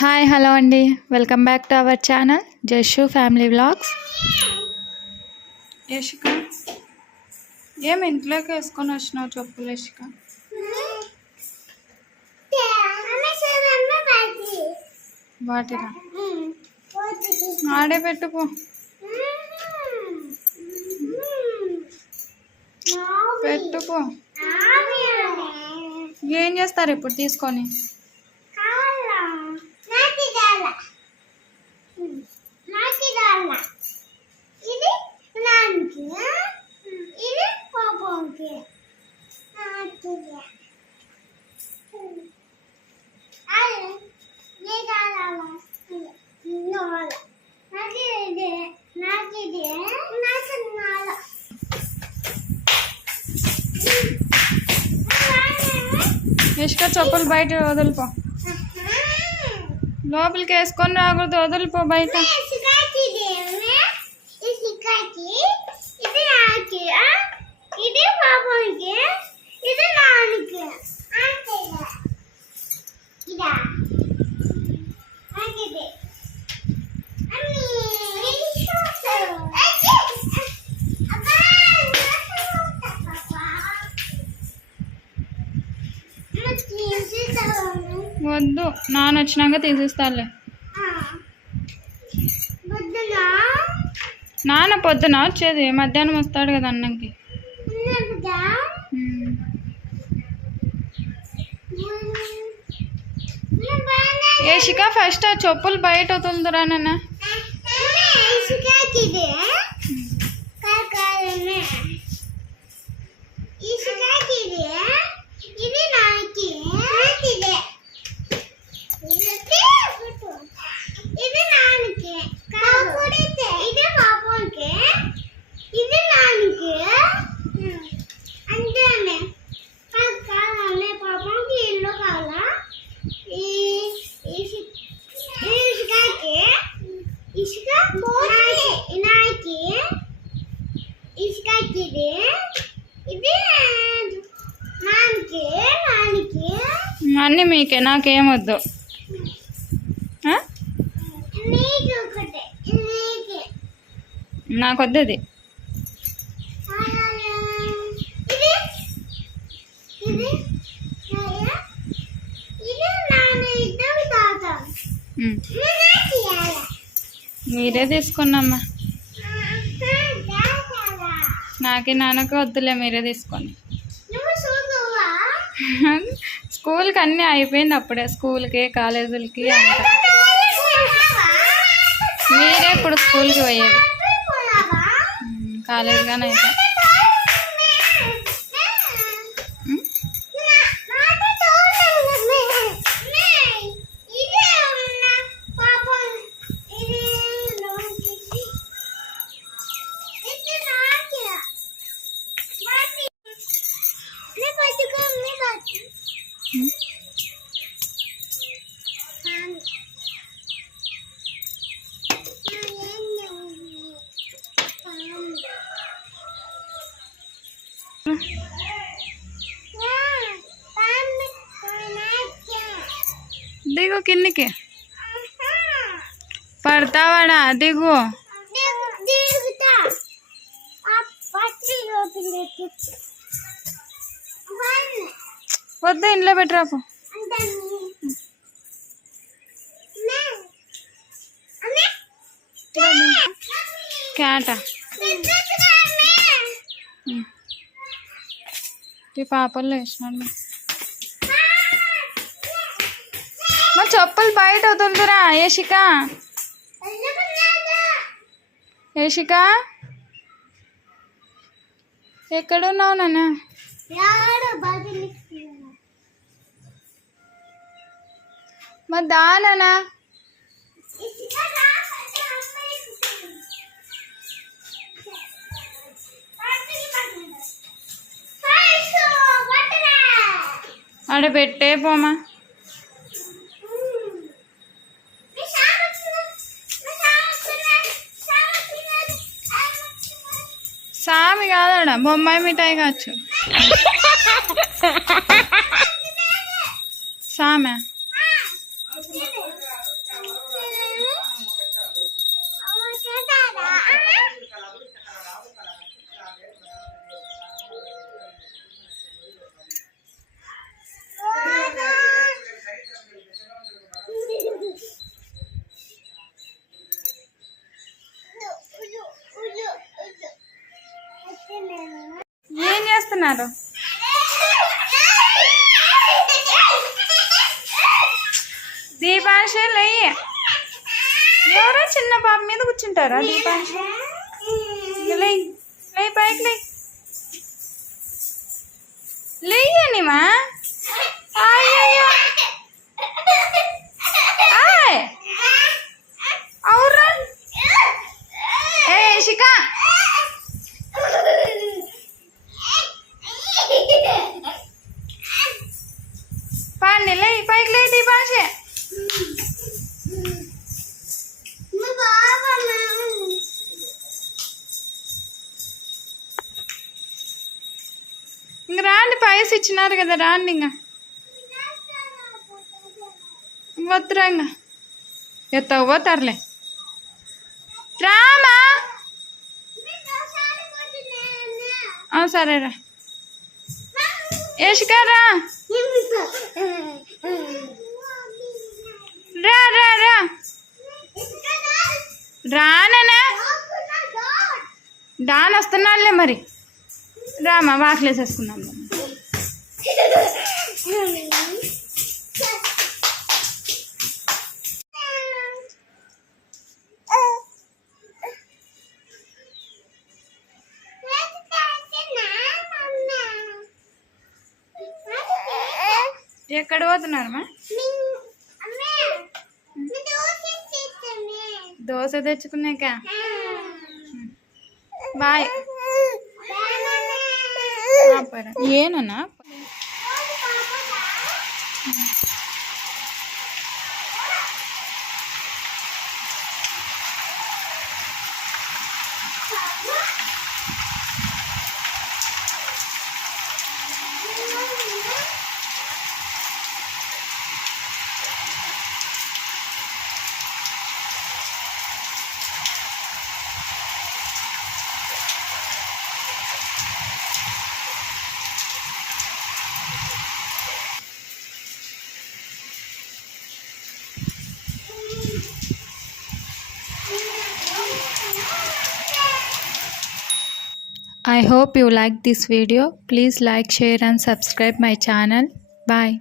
Hi hello అండి, welcome back to our channel జషు family vlogs. Yashika ఏం ఇంట్లోకి వేసుకొని వచ్చినావు చెప్పులు? యశిక వాటిరా ఆడే పెట్టుకో, పెట్టుకో. ఏం చేస్తారు ఇప్పుడు తీసుకొని? యశిక చెప్పులు బయట వదులుపో, లోపలికి వేసుకొని రాకూడదు, వదులుపో బయట. వద్దు, నాన్న వచ్చినాక తీసిస్తాలే. నాన్న పొద్దున వచ్చేది, మధ్యాహ్నం వస్తాడు కదా అన్నంకి. యశిక ఫస్ట్ ఆ చెప్పులు బయట వదులుదురా నాన్న. అన్నీ మీకే, నాకేమొద్దు. నాకొద్దు అది. మీరే తీసుకున్నమ్మా, నాకే నాన్నకి వద్దులే, మీరే తీసుకోండి. స్కూల్కి అన్నీ అయిపోయింది అప్పుడే, స్కూల్కి కాలేజీలకి అంతా. మీరే ఇప్పుడు స్కూల్కి పోయేది, కాలేజ్ కానీ అయితే. దిగు కిందికి, పడతావాడా? దిగు. వద్దు, ఇంట్లో పెట్టరాపు. క్యాటా ఈ పాపల్లో వేసినాడు. మా చెప్పులు బయట వదులుతురా. యశిక, యశిక ఎక్కడున్నావు నాన్న? మా దానా ఆడ పెట్టే పోమా. సామి కాదాడ, బొమ్మాయి మిఠాయి కావచ్చు. సామె ఎక్కడపోతున్నారు? దీపాంశ లేయ్య. ఎవరో చిన్న పాప మీద కూర్చుంటారా? దీపాంశ లేయ్, లేయ్, పైకి లేయ్, లేయ్యనిమా. అయ్యయ్యో, అవురా ఏ శిఖ, పాండి లేయ్, పైకి లేయ్ దీపాంశ. ఇంక రాండి, పైస ఇచ్చినారు కదా, రాండి. ఇంకా వద్దురా, ఇంకా పోతారులే. రామా, సరేరా. ఏషికారా, రా రా రా, రానా డాన్ వస్తున్నానులే. మరి రామా, వాకిలేసేసుకుందాం. ఎక్కడ పోతున్నారమ్మా? దోశ తెచ్చుకున్నాక బాయ్. ఏనన్నా I hope you like this video. Please like, share and subscribe my channel. Bye.